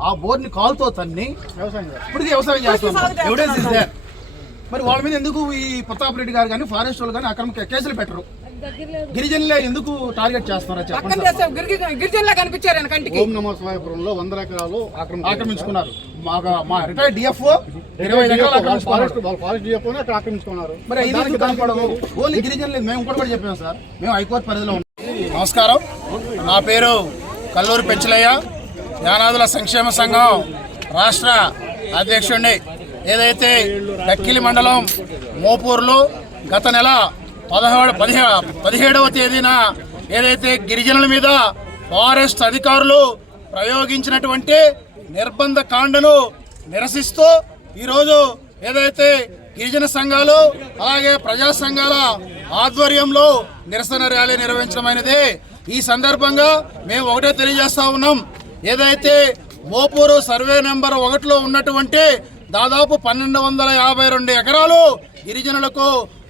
ఆ బోర్డుని కాల్తో తన్ని ఇప్పటికీ వ్యవసాయం చేస్తున్నారు. Evidence is there. మరి వాళ్ళ మీద ఎందుకు ఈ ప్రతాప్ రెడ్డి గారు కానీ ఫారెస్ట్ వాళ్ళు కానీ అక్రమ కేసులు పెట్టరు? గిరిజనులే ఎందుకు టార్గెట్ చేస్తున్నారో చెప్పండి. గిరిజనులే కనిపించారు కంటికి. ఓం నమో శివాయపురంలో 100 ఎకరాలు ఆక్రమించుకున్నారు. మా రిటైర్డ్ డిఎఫ్ఓ 25 ఎకరాలు ఫారెస్ట్ డిఎఫ్ఓనే అక్కడ ఆక్రమించుకున్నారు. మరి ఇది కనపడదు. ఓన్లీ గిరిజనులు మేము కూడా చెప్పాము సార్, మేము హైకోర్టు పరిధిలో ఉన్నాం. నమస్కారం, నా పేరు కల్లూరి పెంచలయ్య, యానాదుల సంక్షేమ సంఘం రాష్ట్ర అధ్యక్షుడిని. ఏదైతే డక్కిలి మండలం మోపూర్లో గత నెల 17వ తేదీన ఏదైతే గిరిజనుల మీద ఫారెస్ట్ అధికారులు ప్రయోగించినటువంటి నిర్బంధ కాండను నిరసిస్తూ ఈరోజు ఏదైతే గిరిజన సంఘాలు అలాగే ప్రజా సంఘాల ఆధ్వర్యంలో నిరసన ర్యాలీ నిర్వహించడమైనది. ఈ సందర్భంగా మేము ఒకటే తెలియజేస్తా ఉన్నాం. ఏదైతే మోపూరు సర్వే నెంబర్ 1లో ఉన్నటువంటి దాదాపు 1252 ఎకరాలు గిరిజనులకు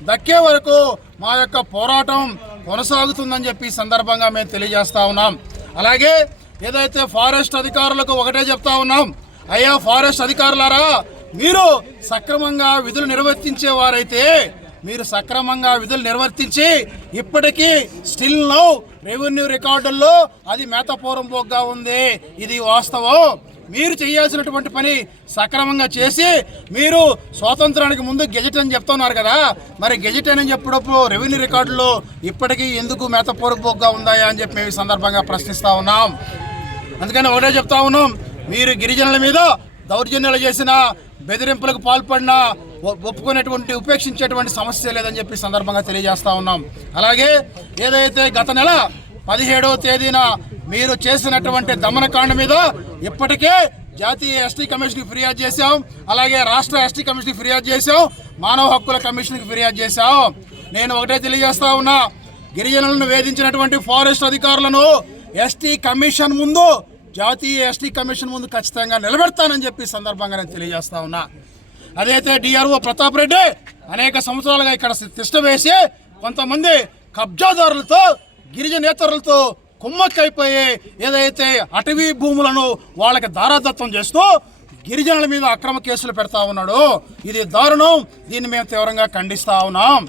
దక్కే వరకు మా యొక్క పోరాటం కొనసాగుతుందని చెప్పి సందర్భంగా మేము తెలియజేస్తా ఉన్నాం. అలాగే ఏదైతే ఫారెస్ట్ అధికారులకు ఒకటే చెప్తా ఉన్నాం, అయ్యా ఫారెస్ట్ అధికారులారా, మీరు సక్రమంగా విధులు నిర్వర్తించేవారైతే మీరు సక్రమంగా విధులు నిర్వర్తించి ఇప్పటికీ స్టిల్ నౌ రెవెన్యూ రికార్డుల్లో అది మేతపూరం పోగ్గా ఉంది. ఇది వాస్తవం. మీరు చేయాల్సినటువంటి పని సక్రమంగా చేసి మీరు స్వాతంత్రానికి ముందు గెజెట్ అని చెప్తున్నారు కదా, మరి గెజెట్ అని చెప్పినప్పుడు రెవెన్యూ రికార్డులో ఇప్పటికీ ఎందుకు మేతపూరపోగ్గా ఉందా అని చెప్పి మేము ఈ సందర్భంగా ప్రశ్నిస్తూ ఉన్నాం. అందుకని ఒకటే చెప్తా ఉన్నాం, మీరు గిరిజనుల మీద దౌర్జన్యాలు చేసిన, బెదిరింపులకు పాల్పడినా ఒప్పుకునేటువంటి ఉపేక్షించేటువంటి సమస్య లేదని చెప్పి సందర్భంగా తెలియజేస్తా ఉన్నాం. అలాగే ఏదైతే గత నెల 17వ తేదీన మీరు చేసినటువంటి దమనకాండ మీద ఇప్పటికే జాతీయ ఎస్టీ కమిషన్కి ఫిర్యాదు చేశాం, అలాగే రాష్ట్ర ఎస్టీ కమిషన్కి ఫిర్యాదు చేశాం, మానవ హక్కుల కమిషన్కి ఫిర్యాదు చేశాం. నేను ఒకటే తెలియజేస్తా ఉన్నా, గిరిజనులను వేధించినటువంటి ఫారెస్ట్ అధికారులను ఎస్టీ కమిషన్ ముందు, జాతీయ ఎస్టీ కమిషన్ ముందు ఖచ్చితంగా నిలబెడతానని చెప్పి సందర్భంగా నేను తెలియజేస్తా ఉన్నా. అదైతే డిఆర్ఓ ప్రతాప్ రెడ్డి అనేక సంవత్సరాలుగా ఇక్కడ తిష్ట వేసి కొంతమంది కబ్జాదారులతో గిరిజనేతరులతో కుమ్మక్కైపోయి ఏదైతే అటవీ భూములను వాళ్ళకి దారాదత్తం చేస్తూ గిరిజనుల మీద అక్రమ కేసులు పెడతా ఉన్నాడు. ఇది దారుణం. దీన్ని మేము తీవ్రంగా ఖండిస్తా ఉన్నాం.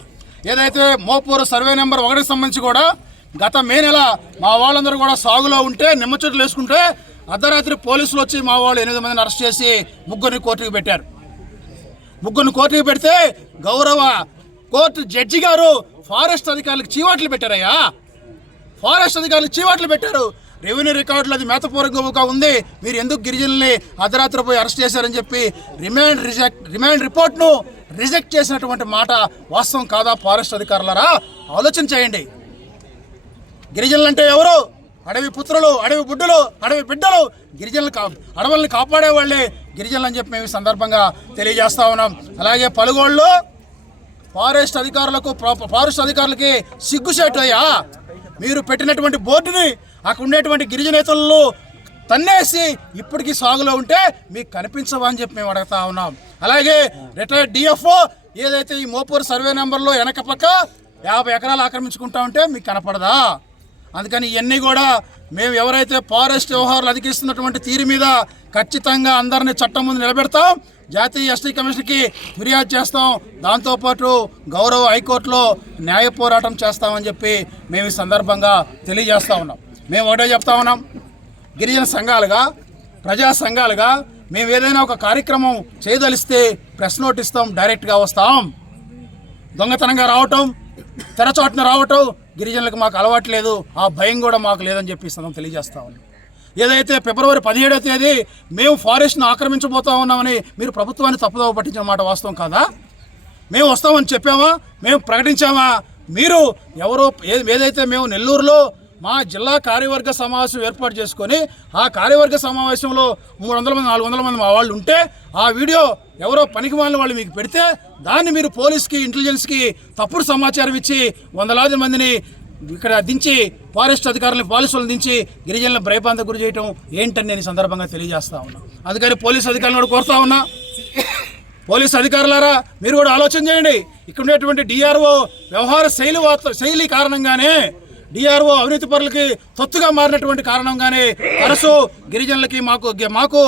ఏదైతే మోపూరు సర్వే నెంబర్ 1కి సంబంధించి కూడా గత మే నెల మా వాళ్ళందరూ కూడా సాగులో ఉంటే నిమ్మ చెట్లు వేసుకుంటే అర్ధరాత్రి పోలీసులు వచ్చి మా వాళ్ళు 8 మందిని అరెస్ట్ చేసి ముగ్గురిని కోర్టుకు పెట్టారు. ముగ్గురిని కోర్టుకు పెడితే గౌరవ కోర్టు జడ్జి గారు ఫారెస్ట్ అధికారులకు చీవాట్లు పెట్టారయ్యా. ఫారెస్ట్ అధికారులకు చీవాట్లు పెట్టారు. రెవెన్యూ రికార్డులు అది మేతపూర్వకంగా ఉంది, మీరు ఎందుకు గిరిజనుల్ని అర్ధరాత్రి పోయి అరెస్ట్ చేశారని చెప్పి రిమాండ్ రిపోర్ట్ను రిజెక్ట్ చేసినటువంటి మాట వాస్తవం కాదా? ఫారెస్ట్ అధికారులారా ఆలోచన చేయండి. గిరిజనులు అంటే ఎవరు? అడవి పుత్రులు, అడవి బుడ్డలు, అడవి బిడ్డలు, అడవుల్ని కాపాడే వాళ్ళే గిరిజనులు అని చెప్పి మేము ఈ సందర్భంగా తెలియజేస్తా ఉన్నాం. అలాగే పలుగోళ్ళు ఫారెస్ట్ అధికారులకి సిగ్గుసేటు అయ్యా. మీరు పెట్టినటువంటి బోర్డుని అక్కడ ఉండేటువంటి గిరిజనేతలు తన్నేసి ఇప్పటికీ సాగులో ఉంటే మీకు కనిపించవా అని చెప్పి మేము అడుగుతా ఉన్నాం. అలాగే రిటైర్డ్ డిఎఫ్ఓ ఏదైతే ఈ మోపూరు సర్వే నెంబర్లో వెనక పక్క 50 ఎకరాలు ఆక్రమించుకుంటా ఉంటే మీకు కనపడదా? అందుకని ఇవన్నీ కూడా మేము ఎవరైతే ఫారెస్ట్ వ్యవహారాలు అధికిస్తున్నటువంటి తీరు మీద ఖచ్చితంగా అందరినీ చట్టం ముందు నిలబెడతాం, జాతీయ ఎస్టీ కమిషన్కి ఫిర్యాదు చేస్తాం, దాంతోపాటు గౌరవ హైకోర్టులో న్యాయ పోరాటం చేస్తామని చెప్పి మేము ఈ సందర్భంగా తెలియజేస్తూ ఉన్నాం. మేము ఒకటే చెప్తా ఉన్నాం, గిరిజన సంఘాలుగా, ప్రజా సంఘాలుగా మేము ఏదైనా ఒక కార్యక్రమం చేయదలిస్తే ప్రెస్ నోట్ ఇస్తాం, డైరెక్ట్గా వస్తాం. దొంగతనంగా రావటం, తెరచాటున రావటం గిరిజనులకు మాకు అలవాటు లేదు, ఆ భయం కూడా మాకు లేదని చెప్పి తెలియజేస్తా ఉన్నాం. ఏదైతే ఫిబ్రవరి 17వ తేదీ మేము ఫారెస్ట్ను ఆక్రమించబోతా ఉన్నామని మీరు ప్రభుత్వాన్ని తప్పుదోవ పట్టించిన మాట వాస్తవం కాదా? మేము వస్తామని చెప్పామా? మేము ప్రకటించామా? మీరు ఎవరో ఏదైతే మేము నెల్లూరులో మా జిల్లా కార్యవర్గ సమావేశం ఏర్పాటు చేసుకొని ఆ కార్యవర్గ సమావేశంలో 300 మంది 400 మంది మా వాళ్ళు ఉంటే ఆ వీడియో ఎవరో పనికి వాళ్ళు మీకు పెడితే దాన్ని మీరు పోలీస్కి, ఇంటెలిజెన్స్కి తప్పుడు సమాచారం ఇచ్చి వందలాది మందిని ఇక్కడ దించి ఫారెస్ట్ అధికారులను, పోలీసులను దించి గిరిజనులను భయభ్రాంతికి గురి చేయటం ఏంటని నేను ఈ సందర్భంగా తెలియజేస్తా ఉన్నా. అందుకని పోలీసు అధికారులను కోరుతా ఉన్నా, పోలీసు అధికారులారా మీరు కూడా ఆలోచన చేయండి. ఇక్కడ ఉండేటువంటి డిఆర్ఓ వ్యవహార శైలి కారణంగానే డిఆర్ఓ అవినీతి పరులకి తొత్తుగా మారినటువంటి కారణంగానే తరచూ గిరిజనులకి మాకు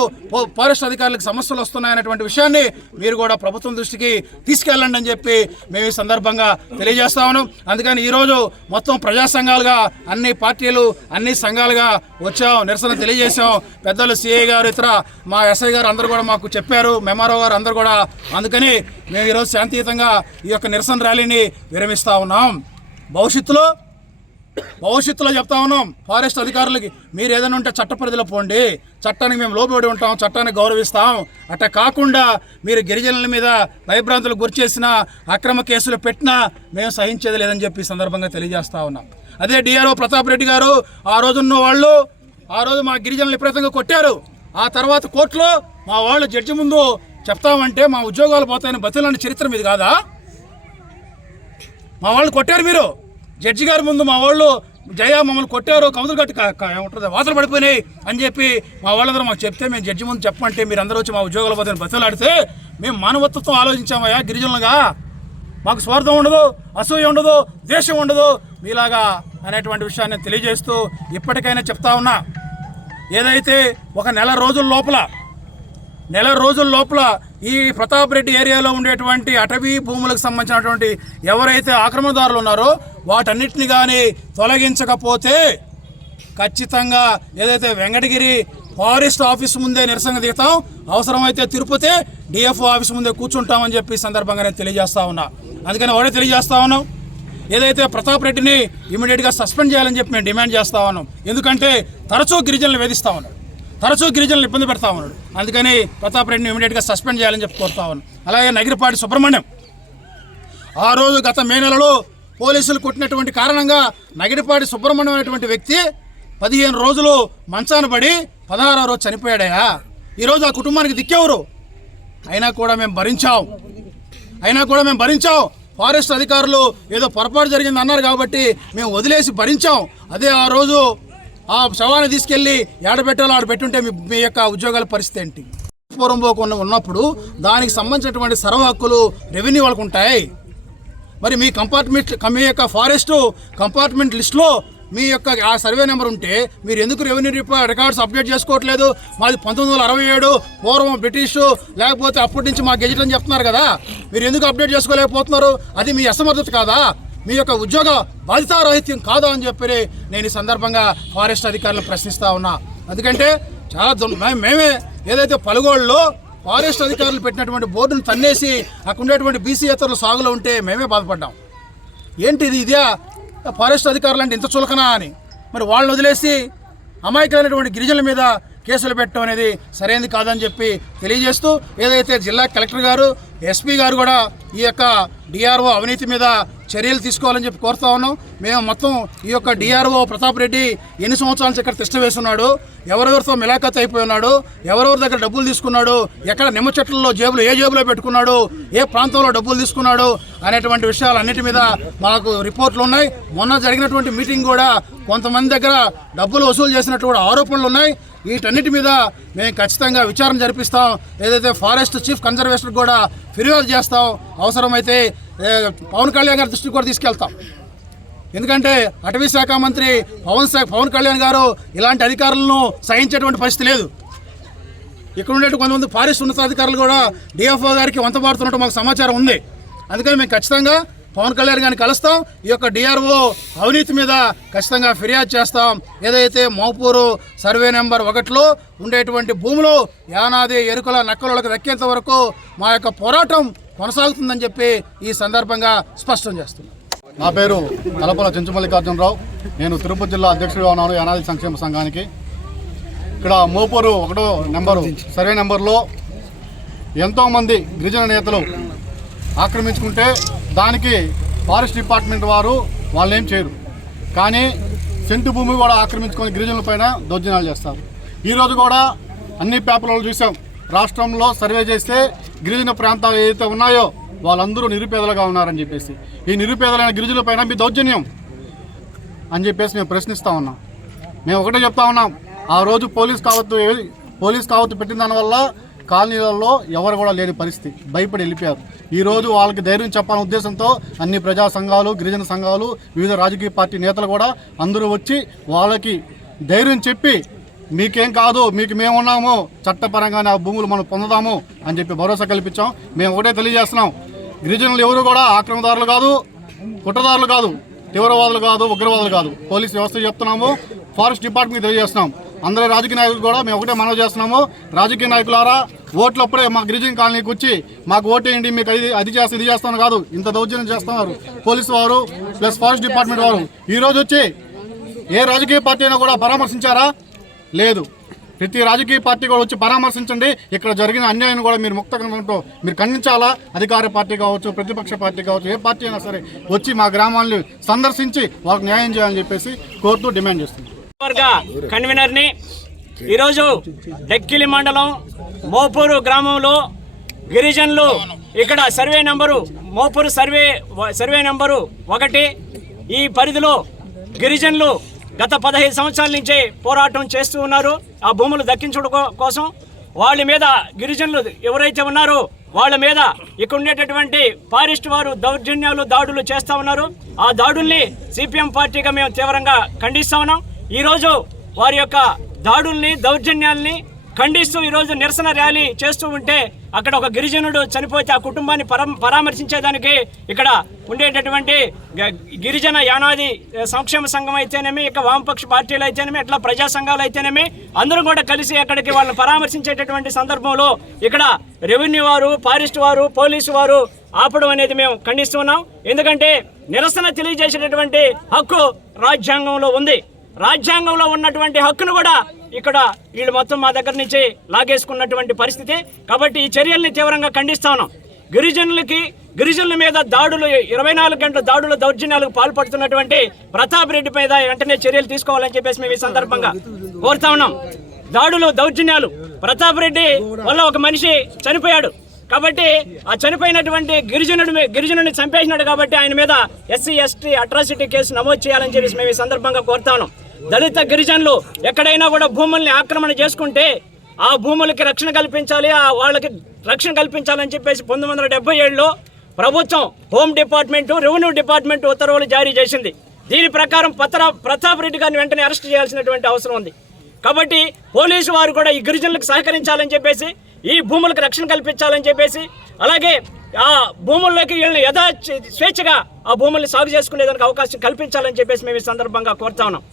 ఫారెస్ట్ అధికారులకు సమస్యలు వస్తున్నాయనేటువంటి విషయాన్ని మీరు కూడా ప్రభుత్వం దృష్టికి తీసుకెళ్ళండి అని చెప్పి మేము ఈ సందర్భంగా తెలియజేస్తా ఉన్నాం. అందుకని ఈరోజు మొత్తం ప్రజా సంఘాలుగా అన్ని పార్టీలు అన్ని సంఘాలుగా వచ్చాం, నిరసన తెలియజేసాం. పెద్దలు సిఐ గారు ఇతర మా ఎస్ఐ గారు అందరూ కూడా మాకు చెప్పారు, ఎంఆర్ఓ గారు అందరూ కూడా. అందుకని మేము ఈరోజు శాంతియుతంగా ఈ యొక్క నిరసన ర్యాలీని విరమిస్తూ ఉన్నాం. భవిష్యత్తులో చెప్తా ఉన్నాం ఫారెస్ట్ అధికారులకి, మీరు ఏదైనా ఉంటే చట్ట పరిధిలో పోండి, చట్టానికి మేము లోబడి ఉంటాం, చట్టాన్ని గౌరవిస్తాం. అట్లా కాకుండా మీరు గిరిజనుల మీద భయభ్రాంతులకు గురి చేసిన అక్రమ కేసులు పెట్టినా మేము సహించేది లేదని చెప్పి సందర్భంగా తెలియజేస్తా ఉన్నాం. అదే డిఆర్ఓ ప్రతాప్ రెడ్డి గారు ఆ రోజు మా గిరిజనులు విపరీతంగా కొట్టారు. ఆ తర్వాత కోర్టులో మా వాళ్ళు జడ్జి ముందు చెప్తామంటే మా ఉద్యోగాలు పోతాయని బతిలాంటి చరిత్ర మీద కాదా? మా వాళ్ళు కొట్టారు, మీరు జడ్జి గారి ముందు మా వాళ్ళు మమ్మల్ని కొట్టారు, కౌంతులు కట్టి ఏమంటుంది వాతలు పడిపోయినాయి అని చెప్పి మా వాళ్ళందరూ మాకు చెప్తే మేము జడ్జి ముందు చెప్పమంటే మీరు అందరూ వచ్చి మా ఉద్యోగాలు పోతాయని బతిలాడితే మేము మానవత్వం ఆలోచించామయ్యా గిరిజనులుగా. మాకు స్వార్థం ఉండదు, అసూయ ఉండదు, ద్వేషం ఉండదు మీలాగా అనేటువంటి విషయాన్ని తెలియజేస్తూ ఇప్పటికైనా చెప్తా ఉన్నా, ఏదైతే ఒక నెల రోజుల లోపల ఈ ప్రతాప్ రెడ్డి ఏరియాలో ఉండేటువంటి అటవీ భూములకు సంబంధించినటువంటి ఎవరైతే ఆక్రమణదారులు ఉన్నారో వాటన్నిటిని కానీ తొలగించకపోతే ఖచ్చితంగా ఏదైతే వెంకటగిరి ఫారెస్ట్ ఆఫీస్ ముందే నిరసన దిగుతాం, అవసరమైతే తిరుపతి డిఎఫ్ఓ ఆఫీస్ ముందే కూర్చుంటామని చెప్పి సందర్భంగా నేను తెలియజేస్తా ఉన్నా. అందుకని ఒకటే తెలియజేస్తా ఉన్నాం, ఏదైతే ప్రతాప్ రెడ్డిని ఇమీడియట్గా సస్పెండ్ చేయాలని చెప్పి మేము డిమాండ్ చేస్తా ఉన్నాం. ఎందుకంటే తరచూ గిరిజనులు వేధిస్తూ ఉన్నాడు, తరచూ గిరిజనులు ఇబ్బంది పెడతా ఉన్నాడు. అందుకని ప్రతాప్ రెడ్డిని ఇమీడియట్గా సస్పెండ్ చేయాలని చెప్పి కోరుతా ఉన్నాను. అలాగే నగిరిపాటి సుబ్రహ్మణ్యం ఆ రోజు గత మే నెలలో పోలీసులు కొట్టినటువంటి కారణంగా నగిరిపాటి సుబ్రహ్మణ్యం అనేటువంటి వ్యక్తి 15 రోజులు మంచాన పడి 16వ రోజు చనిపోయాడయా. ఈరోజు ఆ కుటుంబానికి దిక్కెవరు? అయినా కూడా మేము భరించాం. ఫారెస్ట్ అధికారులు ఏదో పొరపాటు జరిగింది అన్నారు కాబట్టి మేము వదిలేసి భరించాం. అదే ఆ రోజు ఆ శవాన్ని తీసుకెళ్ళి ఏడబెట్టాలో ఆడ పెట్టుంటే మీ యొక్క ఉద్యోగాల పరిస్థితి ఏంటి? పూర్వంలో ఉన్నప్పుడు దానికి సంబంధించినటువంటి సర్వ హక్కులు రెవెన్యూ వాళ్ళకు ఉంటాయి. మరి మీ యొక్క ఫారెస్ట్ కంపార్ట్మెంట్ లిస్టులో మీ యొక్క ఆ సర్వే నెంబర్ ఉంటే మీరు ఎందుకు రెవెన్యూ రికార్డ్స్ అప్డేట్ చేసుకోవట్లేదు? మాది 1967 పూర్వం బ్రిటిషు, లేకపోతే అప్పటి నుంచి మా గెజిట్ అని చెప్తున్నారు కదా, మీరు ఎందుకు అప్డేట్ చేసుకోలేకపోతున్నారు? అది మీ అసమర్థత కాదా? మీ యొక్క ఉద్యోగ బాధితారాహిత్యం కాదా అని చెప్పి నేను ఈ సందర్భంగా ఫారెస్ట్ అధికారులను ప్రశ్నిస్తా ఉన్నా. ఎందుకంటే చాలా మేమే ఏదైతే పలుగోళ్ళలో ఫారెస్ట్ అధికారులు పెట్టినటువంటి బోర్డును తన్నేసి అక్కడ ఉండేటువంటి బీసీయేతరుల సాగులో ఉంటే మేమే బాధపడ్డాం. ఏంటిది, ఇదే ఫారెస్ట్ అధికారులు అంటే ఇంత చులకనా అని. మరి వాళ్ళని వదిలేసి అమాయకులైనటువంటి గిరిజనుల మీద కేసులు పెట్టడం అనేది సరైనది కాదని చెప్పి తెలియజేస్తూ, ఏదైతే జిల్లా కలెక్టర్ గారు, ఎస్పీ గారు కూడా ఈ యొక్క డిఆర్ఓ అవినీతి మీద చర్యలు తీసుకోవాలని చెప్పి కోరుతా ఉన్నాం. మేము మొత్తం ఈ యొక్క డిఆర్ఓ ప్రతాప్ రెడ్డి ఎన్ని సంవత్సరాల నుంచి ఇక్కడ తిష్ట వేస్తున్నాడు, ఎవరెవరితో మిలాఖత్ అయిపోయి ఉన్నాడు, ఎవరెవరి దగ్గర డబ్బులు తీసుకున్నాడు, ఎక్కడ నిమ్మ చెట్లలో ఏ జేబులో పెట్టుకున్నాడు, ఏ ప్రాంతంలో డబ్బులు తీసుకున్నాడు అనేటువంటి విషయాలన్నిటి మీద మాకు రిపోర్ట్లు ఉన్నాయి. మొన్న జరిగినటువంటి మీటింగ్ కూడా కొంతమంది దగ్గర డబ్బులు వసూలు చేసినట్టు కూడా ఆరోపణలు ఉన్నాయి. వీటన్నిటి మీద మేము ఖచ్చితంగా విచారణ జరిపిస్తాం. ఏదైతే ఫారెస్ట్ చీఫ్ కన్జర్వేషన్ కూడా ఫిర్యాదు చేస్తాం, అవసరమైతే పవన్ కళ్యాణ్ గారి దృష్టికి కూడా తీసుకెళ్తాం. ఎందుకంటే అటవీ శాఖ మంత్రి పవన్ కళ్యాణ్ గారు ఇలాంటి అధికారులను సహించేటువంటి పరిస్థితి లేదు. ఇక్కడ ఉండేటువంటి కొంతమంది ఫారెస్ట్ ఉన్నతాధికారులు కూడా డిఎఫ్ఓ గారికి వంతపాడుతున్నట్టు మాకు సమాచారం ఉంది. అందుకని మేము ఖచ్చితంగా పవన్ కళ్యాణ్ గారిని కలుస్తాం. ఈ యొక్క డిఆర్ఓ అవినీతి మీద ఖచ్చితంగా ఫిర్యాదు చేస్తాం. ఏదైతే మోపూరు సర్వే నెంబర్ 1లో ఉండేటువంటి భూములు యానాది ఎరుకల నక్కలకు దక్కేంత వరకు మా యొక్క పోరాటం కొనసాగుతుందని చెప్పి ఈ సందర్భంగా స్పష్టం చేస్తున్నాం. నా పేరు నలపల చెంచుమల్లికార్జునరావు. నేను తిరుపతి జిల్లా అధ్యక్షుడిగా ఉన్నాను యానాది సంక్షేమ సంఘానికి. ఇక్కడ మోపూరు 1వ నెంబరు సర్వే నెంబర్లో ఎంతోమంది గిరిజన నేతలు ఆక్రమించుకుంటే దానికి ఫారెస్ట్ డిపార్ట్మెంట్ వారు వాళ్ళేం చేయరు, కానీ సెంటు భూమి కూడా ఆక్రమించుకొని గిరిజనుల పైన దౌర్జన్యాలు చేస్తారు. ఈరోజు కూడా అన్ని పేపర్లలో చూసాం, రాష్ట్రంలో సర్వే చేస్తే గిరిజన ప్రాంతాలు ఏదైతే ఉన్నాయో వాళ్ళందరూ నిరుపేదలుగా ఉన్నారని చెప్పేసి, ఈ నిరుపేదలైన గిరిజనుల పైన మీ దౌర్జన్యం అని చెప్పేసి మేము ప్రశ్నిస్తూ ఉన్నాం. మేము ఒకటే చెప్తా ఉన్నాం, ఆ రోజు పోలీస్ కావత్తు పెట్టిన దానివల్ల కాలనీలలో ఎవరు కూడా లేని పరిస్థితి, భయపడి వెళ్ళిపోయారు. ఈరోజు వాళ్ళకి ధైర్యం చెప్పాలనే ఉద్దేశంతో అన్ని ప్రజా సంఘాలు, గిరిజన సంఘాలు, వివిధ రాజకీయ పార్టీ నేతలు కూడా అందరూ వచ్చి వాళ్ళకి ధైర్యం చెప్పి మీకేం కాదు, మీకు మేమున్నాము, చట్టపరంగానే ఆ భూములు మనం పొందుదాము అని చెప్పి భరోసా కల్పించాం. మేము ఒకటే తెలియజేస్తున్నాం, గిరిజనులు ఎవరు కూడా ఆక్రమణదారులు కాదు, కుట్రదారులు కాదు, తీవ్రవాదులు కాదు, ఉగ్రవాదులు కాదు. పోలీస్ వ్యవస్థ చెప్తున్నాము, ఫారెస్ట్ డిపార్ట్మెంట్ తెలియజేస్తున్నాం. అందరూ రాజకీయ నాయకులు కూడా మేము ఒకటే మనవి చేస్తున్నాము, రాజకీయ నాయకులారా ఓట్లప్పుడే మా గిరిజన కాలనీకి వచ్చి మాకు ఓటేయండి, మీకు అది చేస్తాం ఇది చేస్తాను కాదు, ఇంత దౌర్జన్యం చేస్తున్నారు పోలీసు వారు ప్లస్ ఫారెస్ట్ డిపార్ట్మెంట్ వారు. ఈరోజు వచ్చి ఏ రాజకీయ పార్టీ అయినా కూడా పరామర్శించారా? లేదు. ప్రతి రాజకీయ పార్టీ కూడా వచ్చి పరామర్శించండి. ఇక్కడ జరిగిన అన్యాయాన్ని కూడా మీరు ముక్తంగా మీరు ఖండించాలా. అధికార పార్టీ కావచ్చు, ప్రతిపక్ష పార్టీ కావచ్చు, ఏ పార్టీ అయినా సరే వచ్చి మా గ్రామాలను సందర్శించి వాళ్ళకి న్యాయం చేయాలని చెప్పేసి కోరుతూ డిమాండ్ చేస్తుంది. కన్వీనర్ని ఈరోజు డెక్కిలి మండలం మోపూరు గ్రామంలో గిరిజనులు ఇక్కడ survey number Mopuru survey number 1 ఈ పరిధిలో గిరిజనులు గత 15 సంవత్సరాల నుంచి పోరాటం చేస్తూ ఉన్నారు. ఆ భూములు దక్కించడం కోసం వాళ్ళ మీద గిరిజనులు ఎవరైతే ఉన్నారో వాళ్ళ మీద ఇక్కడ ఉండేటటువంటి ఫారెస్ట్ వారు దౌర్జన్యాలు, దాడులు చేస్తూ ఉన్నారు. ఆ దాడుల్ని సిపిఎం పార్టీగా మేము తీవ్రంగా ఖండిస్తా ఉన్నాం. ఈరోజు వారి యొక్క దాడుల్ని, దౌర్జన్యాల్ని ఖండిస్తూ ఈరోజు నిరసన ర్యాలీ చేస్తూ ఉంటే అక్కడ ఒక గిరిజనుడు చనిపోతే ఆ కుటుంబాన్ని పరామర్శించేదానికి ఇక్కడ ఉండేటటువంటి గిరిజన యానాది సంక్షేమ సంఘం అయితేనేమి, ఇక వామపక్ష పార్టీలు అయితేనేమి, ఇట్లా ప్రజా సంఘాలు అయితేనేమి అందరూ కూడా కలిసి అక్కడికి వాళ్ళని పరామర్శించేటటువంటి సందర్భంలో ఇక్కడ రెవెన్యూ వారు, ఫారెస్ట్ వారు, పోలీసు వారు ఆపడం అనేది మేము ఖండిస్తున్నాం. ఎందుకంటే నిరసన తెలియజేసేటటువంటి హక్కు రాజ్యాంగంలో ఉంది. రాజ్యాంగంలో ఉన్నటువంటి హక్కును కూడా ఇక్కడ వీళ్ళు మొత్తం మా దగ్గర నుంచి లాగేసుకున్నటువంటి పరిస్థితి. కాబట్టి ఈ చర్యల్ని తీవ్రంగా ఖండిస్తా ఉన్నాం. గిరిజనుల మీద దాడులు, 24 గంటల దాడులు, దౌర్జన్యాలకు పాల్పడుతున్నటువంటి ప్రతాప్ రెడ్డి మీద వెంటనే చర్యలు తీసుకోవాలని చెప్పేసి మేము ఈ సందర్భంగా కోరుతా ఉన్నాం. దాడులు, దౌర్జన్యాలు, ప్రతాప్ రెడ్డి వల్ల ఒక మనిషి చనిపోయాడు కాబట్టి ఆ చనిపోయినటువంటి గిరిజనుడిని చంపేసినాడు కాబట్టి ఆయన మీద SC ST అట్రాసిటీ కేసు నమోదు చేయాలని చెప్పేసి మేము ఈ సందర్భంగా కోరుతాను. దళిత గిరిజనులు ఎక్కడైనా కూడా భూముల్ని ఆక్రమణ చేసుకుంటే ఆ భూములకి రక్షణ కల్పించాలి, వాళ్ళకి రక్షణ కల్పించాలని చెప్పేసి 1977లో ప్రభుత్వం హోమ్ డిపార్ట్మెంటు, రెవెన్యూ డిపార్ట్మెంట్ ఉత్తర్వులు జారీ చేసింది. దీని ప్రకారం ప్రతాప్ రెడ్డి గారిని వెంటనే అరెస్ట్ చేయాల్సినటువంటి అవసరం ఉంది. కాబట్టి పోలీసు వారు కూడా ఈ గిరిజనులకు సహకరించాలని చెప్పేసి, ఈ భూములకు రక్షణ కల్పించాలని చెప్పేసి, అలాగే ఆ భూముల్లోకి వీళ్ళని స్వేచ్ఛగా ఆ భూముల్ని సాగు చేసుకునేదానికి అవకాశం కల్పించాలని చెప్పేసి మేము ఈ సందర్భంగా కోరుతా ఉన్నాం.